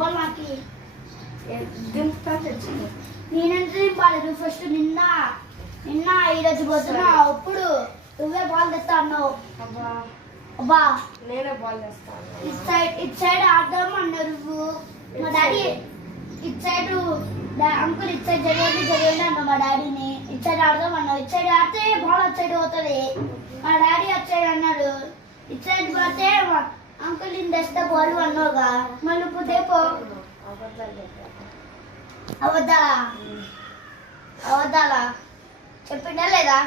Ball నాకు దింపుతా తెచ్చుకో. నేనెంత దింపాలి ఫస్ట్ నిన్న ఈరోజు పొద్దున అప్పుడు నువ్వే బాల్ తెస్తా అన్నావు. అబ్బా నేనే బాల్ చేస్తాను. ఇటు సైడ్ ఆడదాం అన్నారు నువ్వు. మా డాడీ ఇటు సైడ్ అంకుల్ ఇటు సైడ్ జరిగండి అన్నావు మా డాడీని. ఇటు సైడ్ ఆడదాం అన్నావు. ఇటు సైడ్ ఆడితే బాల్ అటు సైడ్ పోతుంది. మా డాడీ అటు సైడ్ అన్నాడు. ఇటు సైడ్ పోతే అంకుల్ నేను తెస్తే బాల్ అన్నావుగా. మళ్ళీ ఇప్పుడు దేపో అవద్దాలా చెప్పిండా లేదా?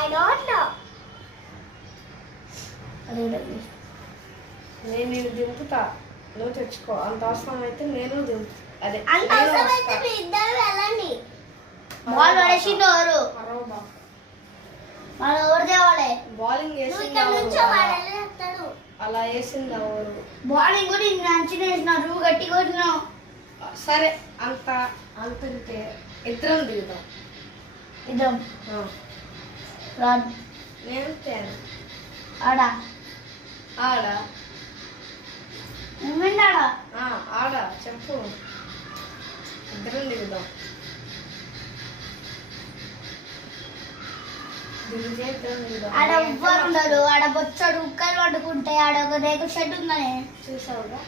I don't know. నేను నేను దింపుతా, నువ్వు తెచ్చుకో. అంత అవసరం అయితే నేను దింపు. అదే అంత అవసరం అయితే మీ ఇద్దరు వెళ్ళండి. బాల్ పడేసిండు ఎవరు? వాళ్ళు ఎవరు తేవాలి? బౌలింగ్ వేసింది అలా వేసింది ఎవరు? బౌలింగ్ కూడా నేను మంచిగా వేసినావు. నువ్వు గట్టి కొట్టినావు. సరే అంత ఉంటే ఇద్దరం దిగుదాం. ఇద్దరం రాదు. నేను తేను. ఆడా ఆడ ఏమైంది? ఆడ చెప్పు. ఇద్దరం దిగుదాం. దిగితే ఇద్దరం దిగుదాం. ఆడ ఎవ్వరు ఉండరు. ఆడ బొచ్చడు ఉక్కలు పట్టుకుంటే ఆడ ఒక రేకు షెడ్ ఉందని చూసావుగా?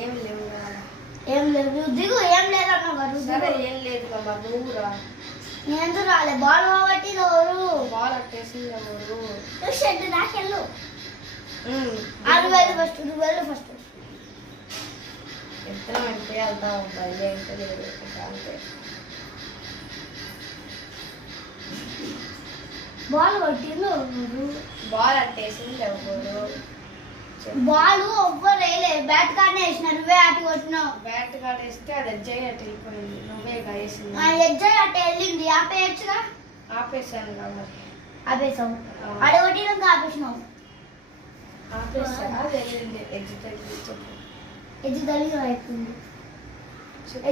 ఏం లేవు కదా. ఏం లేదు దిగు. ఏం లేదన్నావు. సరే ఏం లేదు కదా. నువ్వు రా. నేను ఎందుకు రాలే? బాల్ కాబట్టి ఎవరు బాల్ అట్టేసింది ఎవరు? షెడ్ దాకెళ్ళు. 6,000 ఫస్ట్. 2,000 ఫస్ట్. ఇద్దరం అంటే వెళ్తా ఉంటాయి. ఏంటో లేదు అంతే. బాల్ కొట్టింది ఎవరు? బాల్ అట్టేసింది ఎవరు? బాల్ ఎవ్వరు వేయలే. బ్యాట్ కార్డ్నే వేసిన. నువ్వే అటు కొట్టినావు. బ్యాట్ కార్డ్ వేస్తే అది ఎజ్జాయి అటు వెళ్ళిపోయింది. నువ్వే వేసింది. ఎజ్జాయి అట్ట వెళ్ళింది. ఆపేయచ్చుగా. ఆపేసాను కదా. ఆపేసావు. ఆడ కొట్టినాక ఆపేసినావు. ఆపేసాను. అది వెళ్ళింది. ఎజ్జి తగిలి చెప్పు. ఎజ్జి తల్లి అయిపోయింది.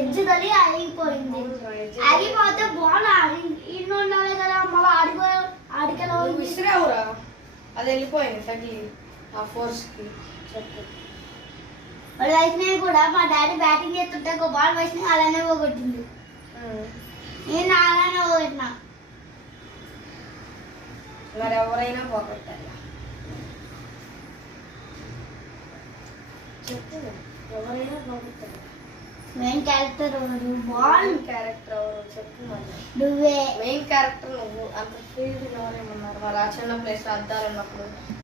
ఎజ్జి తల్లి ఆగిపోయింది. ఆగిపోతే బాల్ ఇన్ని ఉండాలి కదా. మళ్ళీ ఆడికెలా విసిరావురా. అది వెళ్ళిపోయింది తగిలి ఆ ఫోర్స్కి. చెప్పు. వాళ్ళు వేసినవి కూడా మా డాడీ బ్యాటింగ్ చేస్తుంటే ఒక బాల్ వేసిన అలానే పోగొట్టింది. నేను అలానే పోగొట్టినా. మరి ఎవరైనా పోగొట్టాలి. చెప్పు. ఎవరైనా పోగొట్టాలి. మెయిన్ క్యారెక్టర్ ఎవరు? బాల్ క్యారెక్టర్ ఎవరు చెప్పు. మళ్ళీ నువ్వే మెయిన్ క్యారెక్టర్ నువ్వు. అంత ఫీల్డ్ ఎవరేమన్నారు? మరి ఆ చిన్న ప్లేస్ అద్దాలన్నప్పుడు